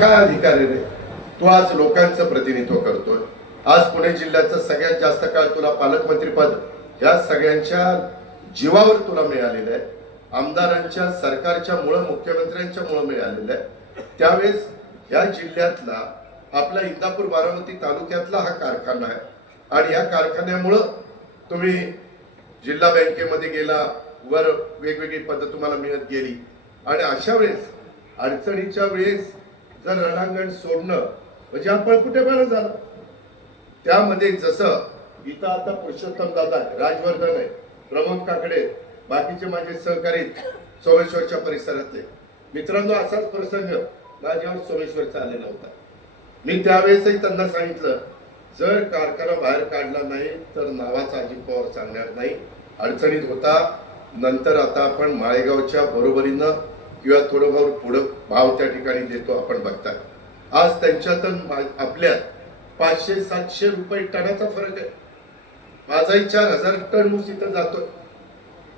काय अधिकार आहे रे? तू आज लोकांचं प्रतिनिधित्व करतोय. आज पुणे जिल्ह्याचं सगळ्यात जास्त काळ तुला पालकमंत्रीपद या सगळ्यांच्या जीवावर तुला मिळालेलं आहे. आमदारांच्या सरकारच्या मुळे मुख्यमंत्र्यांच्या मुळे मिळालेलं आहे. त्यावेळेस या जिल्ह्यातला आपला इंदापूर बारामती तालुक्यातला हा कारखाना आहे. आणि या कारखान्यामुळं तुम्ही जिल्हा बँकेमध्ये गेला वर वेगवेगळी पद्धत तुम्हाला मिळत गेली. आणि अशा वेळेस अडचणीच्या वेळेस जर रणांगण सोडणं म्हणजे हा पळपुटेपणा झाला? त्यामध्ये जसं इथं आता पुरुषोत्तम दादा आहे, राजवर्धन आहे प्रमोद काकडे बाकीचे माझे सहकारी सोमेश्वरच्या परिसरातले मित्रांनो असाच प्रसंग माझ्यावर सोमेश्वरचा आलेला होता. मी त्यावेळेसही त्यांना सांगितलं जर कारखाना बाहेर काढला नाही तर नावाचा अजित पवार सांगणार नाही. अडचणीत होता. नंतर आता आपण माळेगावच्या बरोबरीनं किंवा थोडंफार पुढं भाव त्या ठिकाणी देतो आपण बघताय आज त्यांच्यातून मा- आपल्यात पाचशे सातशे रुपये टनाचा फरक आहे. माझाही चार हजार टन ऊस इथं जातोय.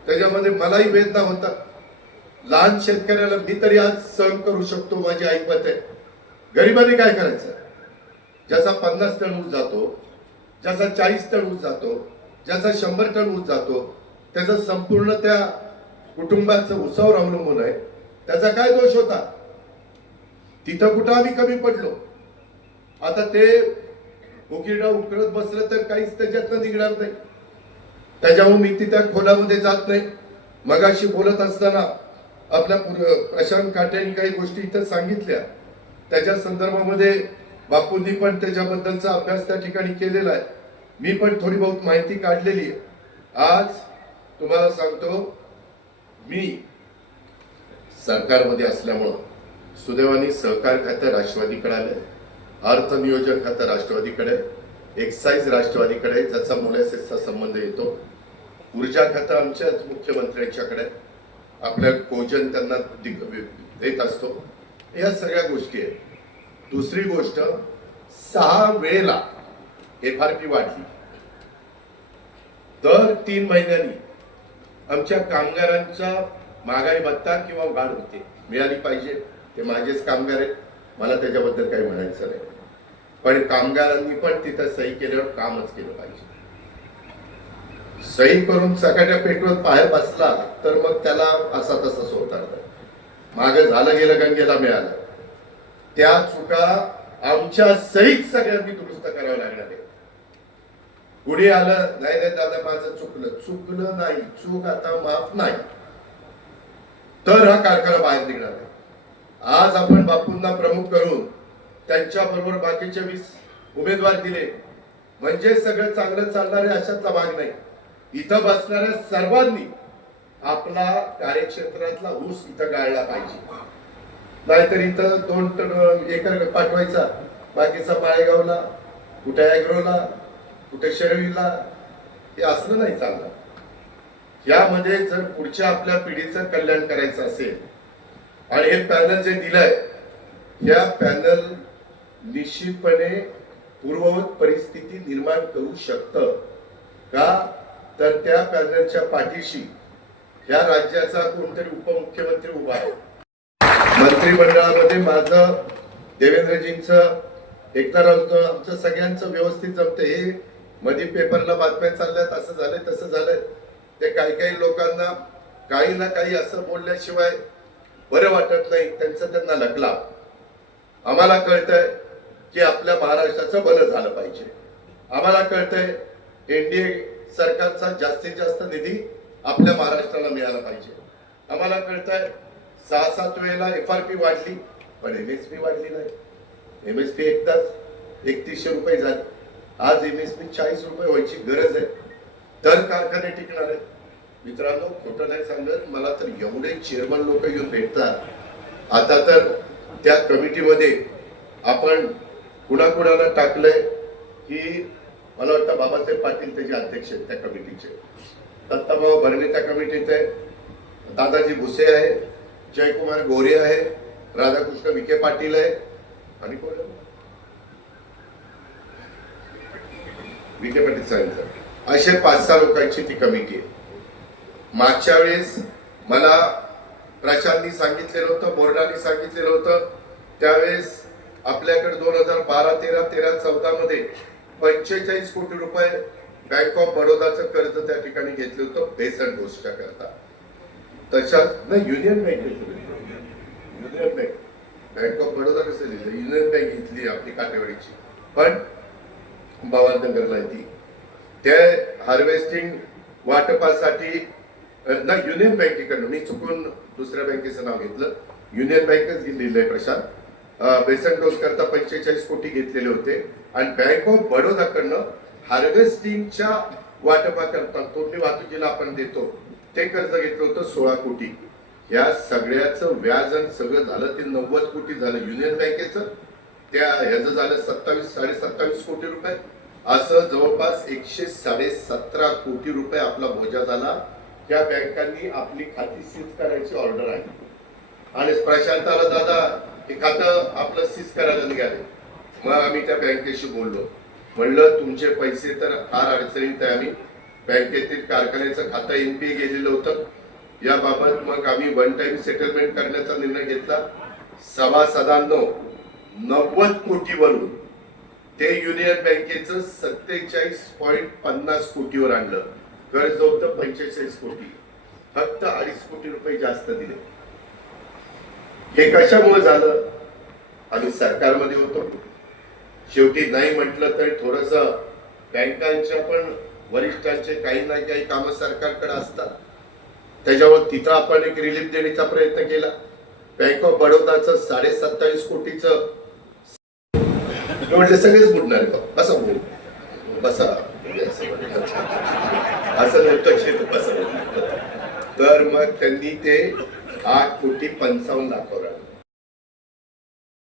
त्याच्यामध्ये मलाही वेदना होतात लहान शेतकऱ्याला मी तरी आज सहन करू शकतो माझी ऐपत आहे गरिबाने काय करायचं? ज्याचा पन्नास टन ऊस जातो ज्याचा चाळीस टन ऊस जातो ज्याचा शंभर टन ऊस जातो त्याचं संपूर्ण त्या कुटुंबाचं उसावर अवलंबून आहे. त्याचा काय दोष होता? तिथं कुठं आम्ही कमी पडलो? आता ते उकिरडा उकळत बसलं तर काहीच त्याच्यातनं निघणार नाही. त्याच्यामुळे मी तिथ्या खोलामध्ये जात नाही. मगाशी बोलत असताना आपल्या प्रशांत काट्याने काही गोष्टी इथं सांगितल्या. त्याच्या संदर्भामध्ये बापूंनी पण त्याच्याबद्दलचा अभ्यास त्या ठिकाणी केलेला आहे. मी पण थोडी बहुत माहिती काढलेली आहे. आज तुम्हाला सांगतो मी सरकारमध्ये असल्यामुळं सुदैवानी सहकार खातं राष्ट्रवादीकडे आलंय. अर्थ नियोजन खातं राष्ट्रवादीकडे. एक्साईज राष्ट्रवादीकडे. ज्याचा मोलॅसिसचा संबंध येतो. ऊर्जा खातं आमच्याच मुख्यमंत्र्यांच्याकडे. आपल्या कोजन त्यांना देत असतो. या सगळ्या गोष्टी आहेत. दुसरी गोष्ट सहा वेळेला एफ आर पी वाढली. दर तीन महिन्यांनी आमच्या कामगारांच्या महागाई भत्ता किंवा वाढ होते. मिळाली पाहिजे. ते माझेच कामगार आहेत. मला त्याच्याबद्दल काही म्हणायचं नाही. पण कामगारांनी पण तिथं सही केल्यावर कामच केलं पाहिजे. सही करून सकाळच्या पेटवर बाहेर बसला तर मग त्याला असा तसा सोडता माग झालं गेलं गंगेला मिळालं. त्या चुका आमच्या सहित सगळ्यांनी दुरुस्त कराव्या लागणार आहे पुढे आलं नाही नाही दादा माझं चुकलं. चुकलं नाही. चूक आता माफ नाही. तर हा कारखाना बाहेर निघणार आहे. आज आपण बापूंना प्रमुख करून त्यांच्या बरोबर बाकीचे वीस उमेदवार दिले. म्हणजे सगळं चांगलं चालणार आहे अशातला भाग नाही. इथं बसणाऱ्या सर्वांनी आपला कार्यक्षेत्रातला ऊस इथं गाळला पाहिजे. नाहीतर इथं दोन टन एकर पाठवायचा. बाकीचा माळेगावला कुठे ॲग्रोला कुठे शरवीला हे असलं नाही चाललं यामध्ये जर पुढच्या आपल्या पिढीचं कल्याण करायचं असेल आणि हे पॅनल जे दिलंय या पॅनल निश्चितपणे पूर्ववत परिस्थिती निर्माण करू शकतं का? तर त्या पॅनलच्या पाठीशी या राज्याचा कोणतरी उपमुख्यमंत्री उभा आहे. मंत्रिमंडळामध्ये माझं देवेंद्रजींचं एकनाथरावचं आमचं सगळ्यांचं व्यवस्थित जमतं हे मध्ये पेपरला बातम्या चालल्यात असं झालंय तसं झालंय. ते काही काही लोकांना काही ना काही असं बोलल्याशिवाय बरं वाटत नाही त्यांचं त्यांना लकला. आम्हाला कळतंय की आपल्या महाराष्ट्राचं भलं झालं पाहिजे. आम्हाला कळतंय एनडीए सरकारचा जास्तीत जास्त निधी आपल्या महाराष्ट्राला मिळाला पाहिजे. आम्हाला कळतंय सहा सात वेळेला एफ आर पी वाढली पण एम एस पी वाढली नाही. एम एस पी एकदाच एकतीसशे रुपये झाले. आज एम एस पी चाळीस रुपये व्हायची गरज आहे. तर कारखाने टिकणार आहेत. मित्रांनो खोटं नाही सांगत. मला तर एवढे चेअरमन लोक येऊन भेटतात. आता तर त्या कमिटीमध्ये आपण कुणाकुणाला टाकलंय की मला वाटतं बाबासाहेब पाटील त्याचे अध्यक्ष आहेत त्या कमिटीचे दत्ताभाऊ भरणे त्या कमिटीत आहे दादाजी भुसे आहे जयकुमार गोरे आहे राधाकृष्ण विखे पाटील आहे आणि कोण? विखे पाटील साहेब असे पाच सहा लोकांची ती कमिटी आहे. मागच्या वेळेस मला प्रशांतनी सांगितलेलं होतं बोर्डाने सांगितलेलं होतं. त्यावेळेस आपल्याकडे दोन हजार बारा तेरा तेरा चौदा मध्ये पंचेचाळीस कोटी रुपये बँक ऑफ बडोदाचं कर्ज त्या ठिकाणी घेतलं होतं बेसन डोसच्या करता. तशाच नाही युनियन बँकेचं union bank. Bank of Baroda कसं लिहिलं युनियन बँक इथली आपली काटेवाडीची पण भावानगरला आहे ते त्या हार्वेस्टिंग वाटपासाठी ना युनियन बँकेकडनं मी चुकून दुसऱ्या बँकेचं नाव घेतलं. युनियन बँकच लिहिलंय प्रशांत. अ, बेसन डोस करता पंचेचाळीस कोटी घेतलेले होते. आणि बँक ऑफ बडोदाकडनं हार्वेस्टिंगच्या वाटपाकरता तोडणी वाहतुकीला आपण देतो ते कर्ज घेतलं होतं सोळा कोटी. या सगळ्याचं व्याज आणि सगळं झालं ते नव्वद कोटी झालं. युनियन बँकेचं त्या ह्याचं झालं सत्तावीस साडे सत्तावीस कोटी रुपये. असं जवळपास एकशे साडे सतरा कोटी रुपये आपला बोजा झाला. त्या बँकांनी आपली खाती सीज करायची ऑर्डर आहे. आणि प्रशांताला दादा हे खातं आपलं सीज करायला निघाले. मग आम्ही त्या बँकेशी बोललो. म्हणलं तुमचे पैसे तर फार अडचणीत आहे आम्ही. बँकेतील कारखान्याचं खातं एनपीए गेलेलं होतं. याबाबत मग आम्ही वन टाइम सेटलमेंट करण्याचा निर्णय घेतला. सभासदांनो नव्वद कोटीवरून ते युनियन बँकेचं सत्तेचाळीस पॉईंट पन्नास कोटीवर आणलं. कर्ज होतं पंचेचाळीस कोटी. फक्त अडीच कोटी रुपये जास्त दिले. हे कशामुळे झालं? आम्ही सरकारमध्ये होतो. शेवटी नाही म्हटलं तरी थोडस बँकांच्या पण वरिष्ठांचे काही ना काही कामं सरकारकडे असतात. त्याच्यावर तिथं आपण एक रिलीफ देण्याचा प्रयत्न केला. बँक ऑफ बडोदाचं साडे सत्तावीस कोटीचं मी म्हटलं सगळेच बुडणार का? बसा बोल बसा. असं लक्षात बसा तर मग त्यांनी ते आठ कोटी पंचावन्न लाखावर